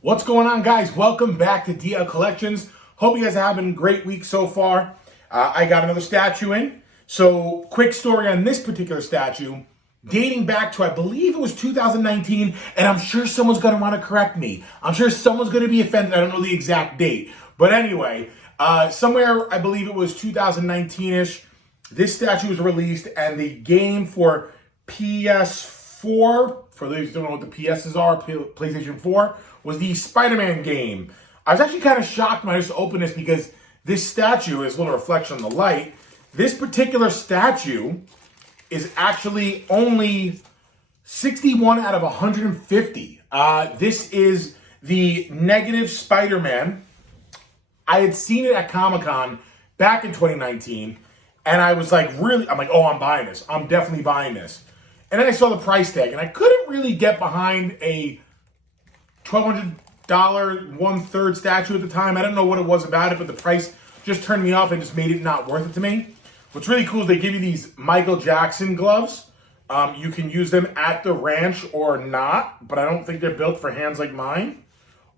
What's going on, guys? Welcome back to DL Collections. Hope you guys are having a great week so far. I got another statue in. So, quick story on this particular statue, dating back to, I believe it was 2019, and I'm sure someone's going to want to correct me. I'm sure someone's going to be offended. I don't know the exact date. But anyway, somewhere, I believe it was 2019-ish, this statue was released, and the game for PS4, for those who don't know what the PSs are, PlayStation 4, was the Spider-Man game. I was actually kind of shocked when I just opened this because this statue is a little reflection on the light. This particular statue is actually only 61 out of 150. This is the negative Spider-Man. I had seen it at Comic-Con back in 2019, and I was like, I'm like, oh, I'm buying this. I'm definitely buying this. And then I saw the price tag, and I couldn't really get behind a $1,200 one-third statue at the time. I don't know what it was about it, but the price just turned me off and just made it not worth it to me. What's really cool is they give you these Michael Jackson gloves. You can use them at the ranch or not, but I don't think they're built for hands like mine.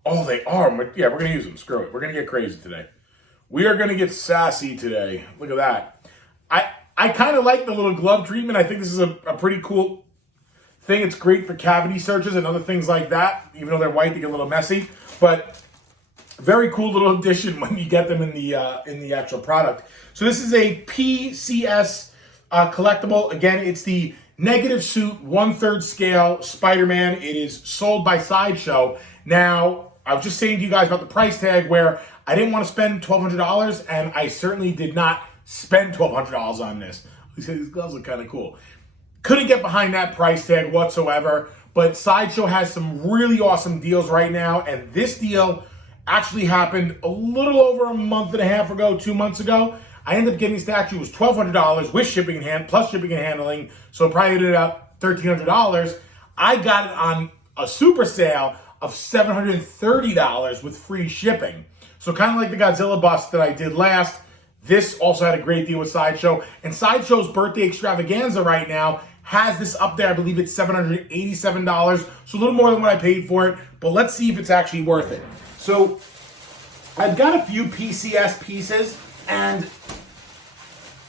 Oh, they are. Yeah, we're going to use them. Screw it. We're going to get crazy today. We are going to get sassy today. Look at that. I kind of like the little glove treatment. I think this is a pretty cool thing. It's great for cavity searches and other things like that. Even though they're white, they get a little messy. But very cool little addition when you get them in the actual product. So this is a PCS collectible. Again, it's the negative suit, 1/3 scale Spider-Man. It is sold by Sideshow. Now, I was just saying to you guys about the price tag where I didn't want to spend $1,200, and I certainly did not spend $1,200 on this. These gloves look kind of cool. Couldn't get behind that price tag whatsoever, but Sideshow has some really awesome deals right now, and this deal actually happened a little over a month and a half ago, 2 months ago. I ended up getting the statue. It was $1,200 with shipping and plus shipping and handling, so it probably ended up $1,300. I got it on a super sale of $730 with free shipping. So kind of like the Godzilla bust that I did last, this also had a great deal with Sideshow. And Sideshow's birthday extravaganza right now has this up there. I believe it's $787. So a little more than what I paid for it. But let's see if it's actually worth it. So I've got a few PCS pieces. And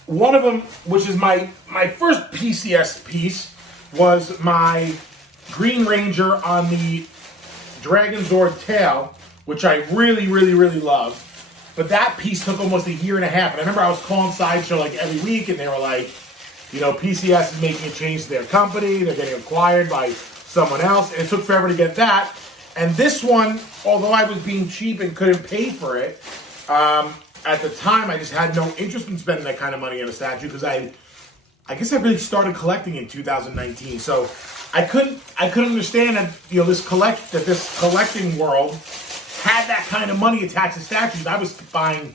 one of them, which is my first PCS piece, was my Green Ranger on the Dragon Zord tail, which I really, really, really love. But that piece took almost a year and a half. And I remember I was calling Sideshow like every week, and they were like, you know, PCS is making a change to their company. They're getting acquired by someone else. And it took forever to get that. And this one, although I was being cheap and couldn't pay for it, at the time I just had no interest in spending that kind of money on a statue because I guess I really started collecting in 2019. So I couldn't understand that, you know, this collecting world had that kind of money attached to statues. I was buying,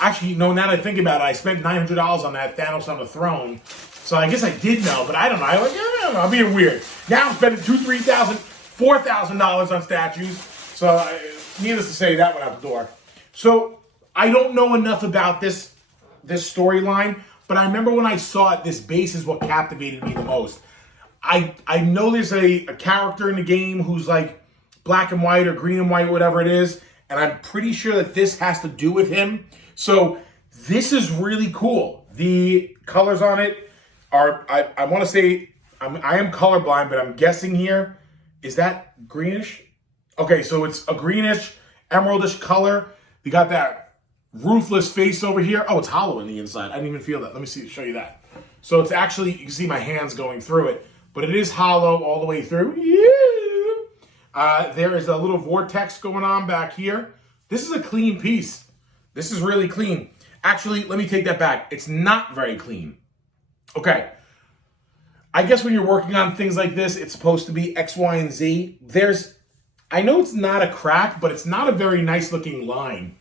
actually, no, now that I think about it, I spent $900 on that Thanos on the throne. So I guess I did know, but I don't know. I was like, I don't know, I'm being weird. Now I'm spending $2,000, $3,000, $4,000 on statues. So needless to say, that went out the door. So I don't know enough about this storyline, but I remember when I saw it, this base is what captivated me the most. I know there's a character in the game who's like black and white or green and white, whatever it is, and I'm pretty sure that this has to do with him. So this is really cool. The colors on it are, I want to say, I am colorblind, but I'm guessing here, is that greenish? Okay, so it's a greenish, emeraldish color. You got that ruthless face over here. Oh, it's hollow on the inside. I didn't even feel that. Let me show you that. So it's actually, you can see my hands going through it, but it is hollow all the way through. Yeah. There is a little vortex going on back here. This is a clean piece. This is really clean. Actually, let me take that back. It's not very clean. Okay. I guess when you're working on things like this, it's supposed to be X, Y, and Z. I know it's not a crack, but it's not a very nice looking line.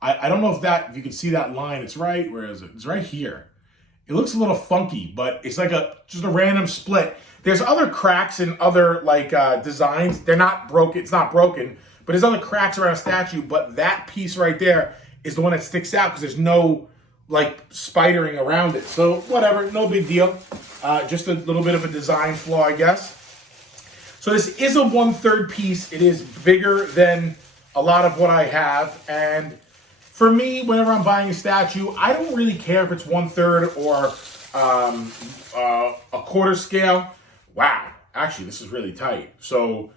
I don't know if you can see that line. It's right, where is it? It's right here. It looks a little funky, but it's like just a random split. There's other cracks in other designs. They're not broken. It's not broken, but there's other cracks around a statue. But that piece right there is the one that sticks out because there's no like spidering around it. So whatever, no big deal. Just a little bit of a design flaw, I guess. So this is a 1/3 piece. It is bigger than a lot of what I have. And for me, whenever I'm buying a statue, I don't really care if it's 1/3 or a quarter scale. Wow, actually, this is really tight. So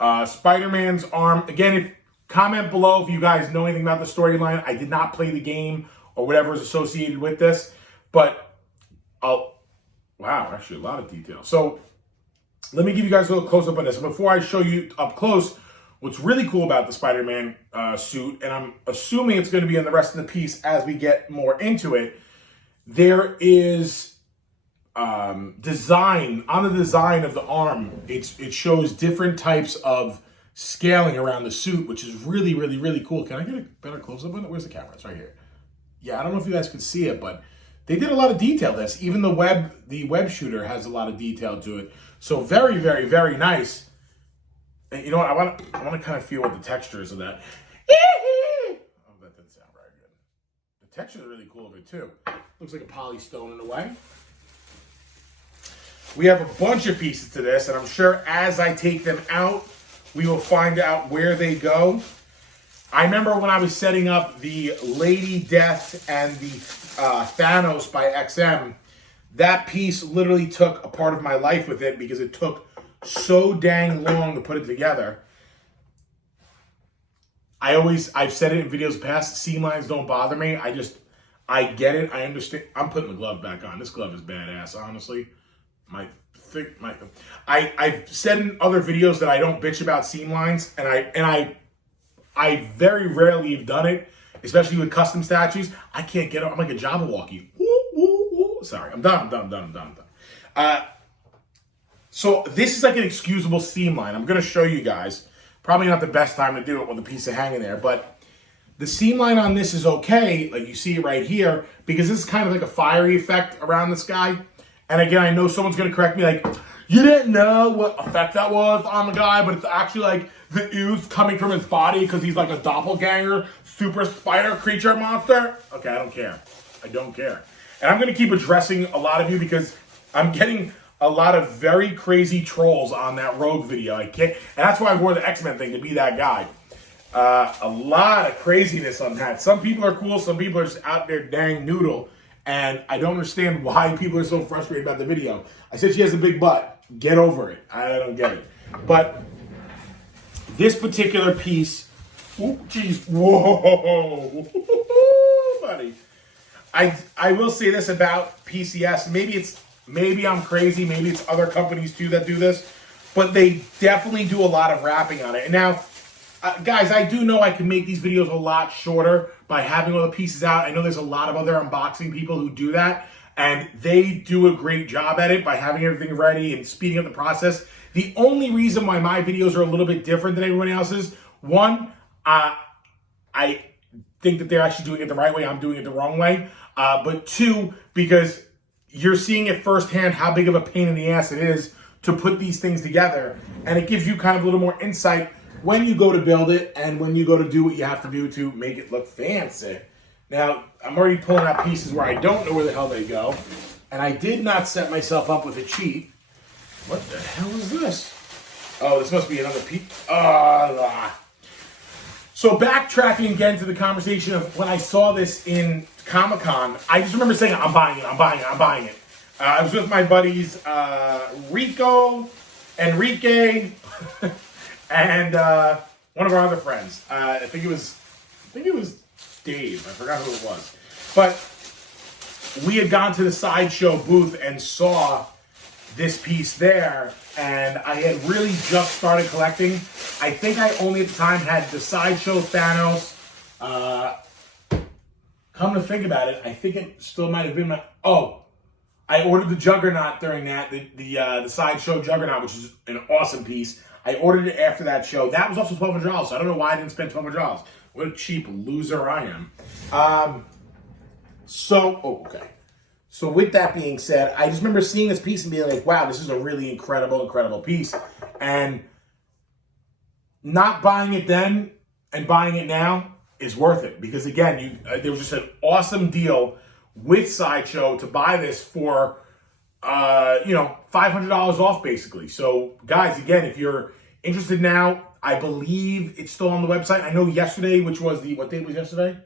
Spider-Man's arm, again, comment below if you guys know anything about the storyline. I did not play the game or whatever is associated with this, but wow, actually a lot of detail. So let me give you guys a little close-up on this. Before I show you up close, what's really cool about the Spider-Man suit, and I'm assuming it's going to be in the rest of the piece as we get more into it, there is design, on the design of the arm, it shows different types of scaling around the suit, which is really, really, really cool. Can I get a better close-up on it? Where's the camera? It's right here. Yeah, I don't know if you guys can see it, but they did a lot of detail to this. Even the web shooter has a lot of detail to it. So very, very, very nice. And you know what? I want to kind of feel what the texture is of that. Oh, that didn't sound very good. The texture is really cool of it too. Looks like a polystone in a way. We have a bunch of pieces to this, and I'm sure as I take them out, we will find out where they go. I remember when I was setting up the Lady Death and the Thanos by XM, that piece literally took a part of my life with it because it took so dang long to put it together. I've said it in videos past, seam lines don't bother me. I get it, I understand. I'm putting the glove back on. This glove is badass, honestly. I've said in other videos that I don't bitch about seam lines, and I very rarely have done it, especially with custom statues. I can't get it. I'm like a Jabberwocky. Sorry, I'm done. So this is like an excusable seam line. I'm going to show you guys. Probably not the best time to do it with a piece of hanging there, but the seam line on this is okay. Like you see it right here, because this is kind of like a fiery effect around this guy. And again, I know someone's going to correct me like, you didn't know what effect that was on the guy, but it's actually like the ooze coming from his body because he's like a doppelganger, super spider creature monster. Okay, I don't care. I don't care. And I'm going to keep addressing a lot of you because I'm getting a lot of very crazy trolls on that Rogue video. I can't, and that's why I wore the X-Men thing, to be that guy. A lot of craziness on that. Some people are cool, some people are just out there dang noodle. And I don't understand why people are so frustrated about the video. I said she has a big butt. Get over it. I don't get it. But this particular piece, oh, geez, whoa, buddy. I will say this about PCS. Maybe I'm crazy. Maybe it's other companies too that do this, but they definitely do a lot of wrapping on it. And now, guys, I do know I can make these videos a lot shorter by having all the pieces out. I know there's a lot of other unboxing people who do that, and they do a great job at it by having everything ready and speeding up the process. The only reason why my videos are a little bit different than everyone else's, one, I think that they're actually doing it the right way. I'm doing it the wrong way. But two, because you're seeing it firsthand how big of a pain in the ass it is to put these things together, and it gives you kind of a little more insight when you go to build it and when you go to do what you have to do to make it look fancy. Now, I'm already pulling out pieces where I don't know where the hell they go, and I did not set myself up with a cheat. What the hell is this? Oh, this must be another piece. So backtracking again to the conversation of when I saw this in Comic-Con, I just remember saying, I'm buying it. I was with my buddies Rico, Enrique, and one of our other friends. I think it was Dave. I forgot who it was. But we had gone to the Sideshow booth and saw this piece there, and I had really just started collecting. I think I only at the time had the Sideshow Thanos. Come to think about it, I think it still might have been my... Oh, I ordered the Juggernaut during that, the Sideshow Juggernaut, which is an awesome piece. I ordered it after that show. That was also $1,200, so I don't know why I didn't spend $1,200. What a cheap loser I am. Okay. So with that being said, I just remember seeing this piece and being like, wow, this is a really incredible piece. And not buying it then and buying it now is worth it. Because again, there was just an awesome deal with Sideshow to buy this for $500 off basically. So guys, again, if you're interested now, I believe it's still on the website. I know yesterday, which was what date was yesterday?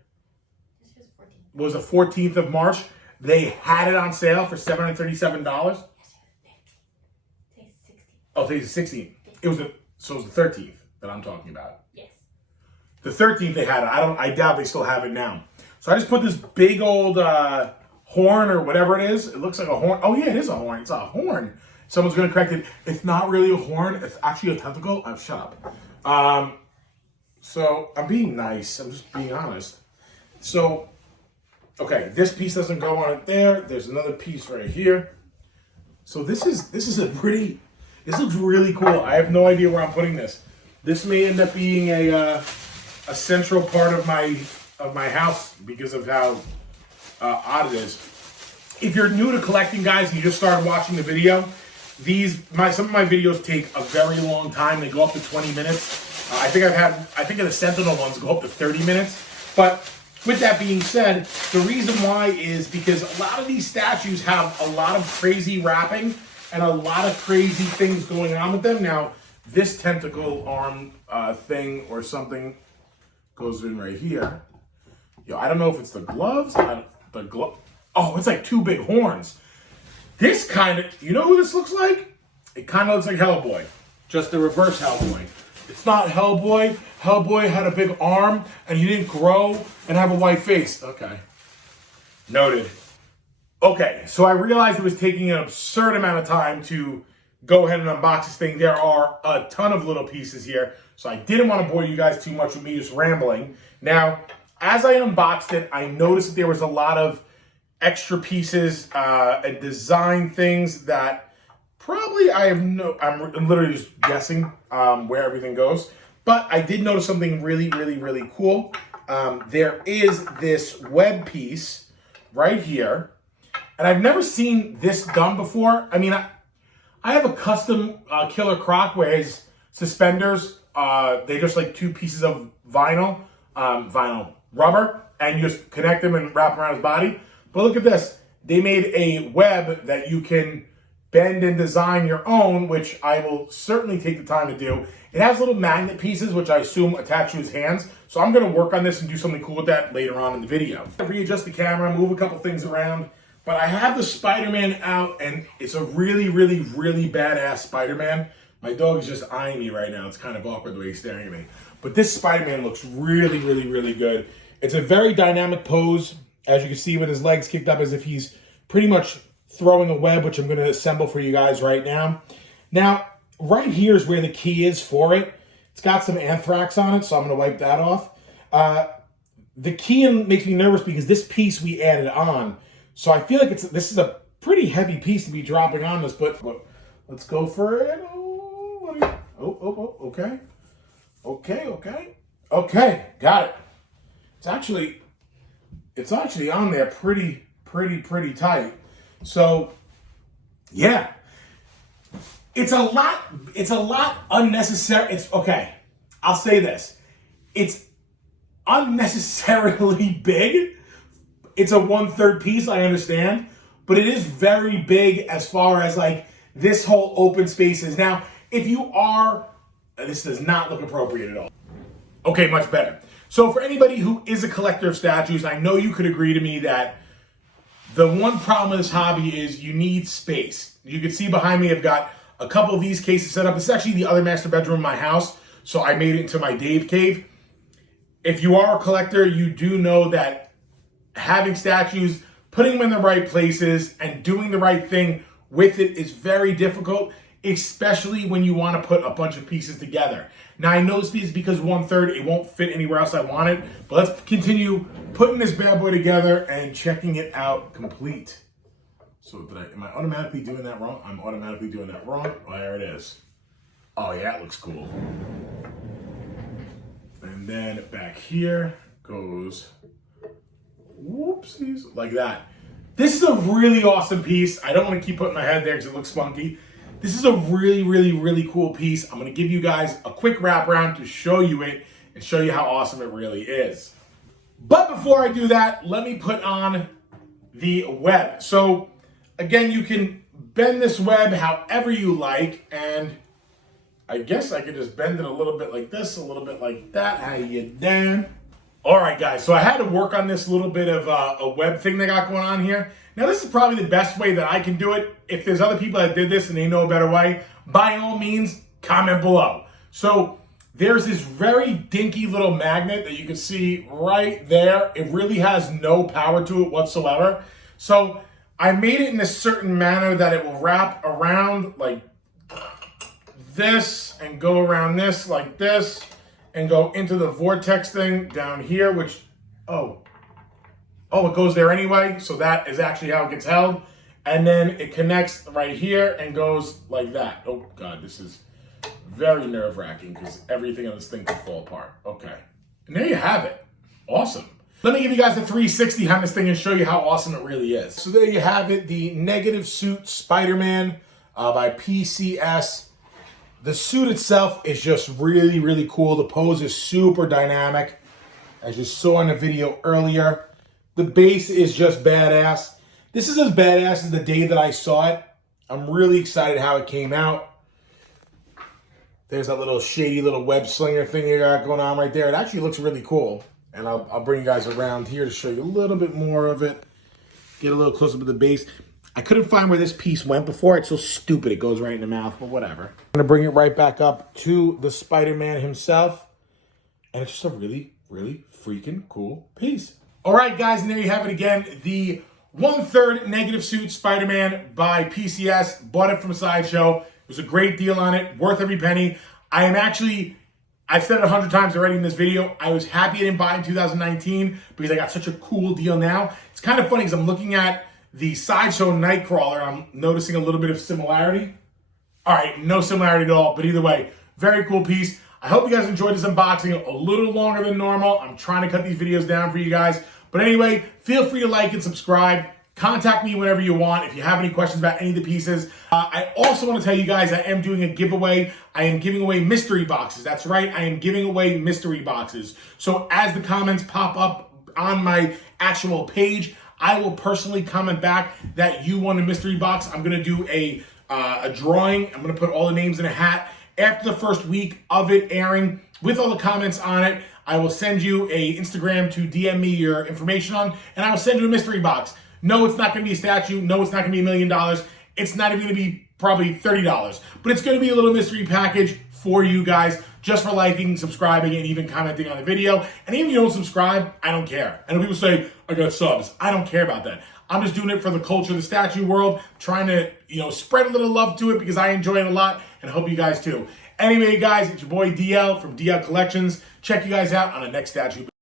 This was 14th. Was the 14th of March. They had it on sale for $737. Today's 16th. Oh, today's the 16th. It was the 13th that I'm talking about. Yes. The 13th they had it. I doubt they still have it now. So I just put this big old horn or whatever it is. It looks like a horn. Oh yeah, it is a horn. It's a horn. Someone's going to correct it. It's not really a horn. It's actually a tentacle. Shut up. So I'm being nice. I'm just being honest. So, okay, this piece doesn't go on it there. There's another piece right here. So this looks really cool. I have no idea where I'm putting this. This may end up being a central part of my house because of how odd it is. If you're new to collecting, guys, and you just started watching the video, some of my videos take a very long time. They go up to 20 minutes. I think the Sentinel ones go up to 30 minutes. But with that being said, the reason why is because a lot of these statues have a lot of crazy wrapping and a lot of crazy things going on with them. Now, this tentacle arm thing or something goes in right here. I don't know if it's the gloves. Oh, it's like two big horns. This kind of, you know who this looks like? It kind of looks like Hellboy. Just the reverse Hellboy. It's not Hellboy. Hellboy had a big arm and he didn't grow and have a white face. Okay. Noted. Okay, so I realized it was taking an absurd amount of time to go ahead and unbox this thing. There are a ton of little pieces here, so I didn't want to bore you guys too much with me just rambling. Now, as I unboxed it, I noticed that there was a lot of extra pieces and design things that probably I'm literally just guessing where everything goes. But I did notice something really, really, really cool. There is this web piece right here. And I've never seen this done before. I mean, I have a custom Killer Croc where his suspenders, they're just like two pieces of vinyl rubber, and you just connect them and wrap around his body. But look at this. They made a web that you can bend and design your own, which I will certainly take the time to do. It has little magnet pieces, which I assume attach to his hands. So I'm going to work on this and do something cool with that later on in the video. Readjust the camera, move a couple things around. But I have the Spider-Man out, and it's a really, really, really badass Spider-Man. My dog is just eyeing me right now. It's kind of awkward the way he's staring at me. But this Spider-Man looks really, really, really good. It's a very dynamic pose, as you can see with his legs kicked up as if he's pretty much throwing a web, which I'm going to assemble for you guys right now. Now, right here is where the key is for it. It's got some anthrax on it, so I'm going to wipe that off. The key makes me nervous because this piece we added on. So I feel like this is a pretty heavy piece to be dropping on this, but let's go for it. Okay. Okay, got it. It's actually on there pretty tight. So, yeah. It's a lot unnecessary. Okay, I'll say this. It's unnecessarily big. It's a 1/3 piece, I understand, but it is very big as far as like this whole open space is. Now, if you are, this does not look appropriate at all. Okay, much better. So for anybody who is a collector of statues, I know you could agree to me that the one problem with this hobby is you need space. You can see behind me, I've got a couple of these cases set up. It's actually the other master bedroom in my house, so I made it into my Dave cave. If you are a collector, you do know that having statues, putting them in the right places, and doing the right thing with it is very difficult, especially when you want to put a bunch of pieces together. Now, I know this piece is because 1/3, it won't fit anywhere else I want it, but let's continue putting this bad boy together and checking it out complete. So am I automatically doing that wrong? I'm automatically doing that wrong. Oh, there it is. Oh, yeah, it looks cool. And then back here goes, whoopsies, like that. This is a really awesome piece. I don't want to keep putting my head there because it looks funky. This is a really, really, really cool piece. I'm going to give you guys a quick wrap around to show you it and show you how awesome it really is. But before I do that, let me put on the web. So again, you can bend this web however you like, and I guess I could just bend it a little bit like this, a little bit like that. How you doing? All right, guys, so I had to work on this little bit of a web thing they got going on here. Now, this is probably the best way that I can do it. If there's other people that did this and they know a better way, by all means, comment below. So there's this very dinky little magnet that you can see right there. It really has no power to it whatsoever. So I made it in a certain manner that it will wrap around like this and go around this like this and go into the vortex thing down here, which, oh, it goes there anyway. So that is actually how it gets held. And then it connects right here and goes like that. Oh God, this is very nerve-wracking because everything on this thing could fall apart. Okay, and there you have it. Awesome. Let me give you guys a 360 on this thing and show you how awesome it really is. So there you have it, the Negative Suit Spider-Man by PCS. The suit itself is just really, really cool. The pose is super dynamic, as you saw in the video earlier. The base is just badass. This is as badass as the day that I saw it. I'm really excited how it came out. There's that little shady little web slinger thing you got going on right there. It actually looks really cool. And I'll bring you guys around here to show you a little bit more of it. Get a little closer to the base. I couldn't find where this piece went before. It's so stupid. It goes right in the mouth, but whatever. I'm going to bring it right back up to the Spider-Man himself. And it's just a really, really freaking cool piece. All right, guys, and there you have it again. The 1/3 Negative Suit Spider-Man by PCS. Bought it from Sideshow. It was a great deal on it. Worth every penny. I've said it 100 times already in this video. I was happy I didn't buy it in 2019 because I got such a cool deal now. It's kind of funny because I'm looking at the Sideshow Nightcrawler. I'm noticing a little bit of similarity. All right, no similarity at all, but either way, very cool piece. I hope you guys enjoyed this unboxing a little longer than normal. I'm trying to cut these videos down for you guys. But anyway, feel free to like and subscribe. Contact me whenever you want if you have any questions about any of the pieces. I also want to tell you guys I am doing a giveaway. I am giving away mystery boxes. That's right, I am giving away mystery boxes. So as the comments pop up on my actual page, I will personally comment back that you won a mystery box. I'm going to do a drawing. I'm going to put all the names in a hat. After the first week of it airing, with all the comments on it, I will send you a Instagram to DM me your information on, and I will send you a mystery box. No, it's not going to be a statue. No, it's not going to be $1 million. It's not even going to be probably $30. But it's going to be a little mystery package for you guys, just for liking, subscribing, and even commenting on the video. And even if you don't subscribe, I don't care. And when people say, I got subs, I don't care about that. I'm just doing it for the culture of the statue world, trying to, spread a little love to it because I enjoy it a lot, and I hope you guys too. Anyway, guys, it's your boy DL from DL Collections. Check you guys out on the next statue.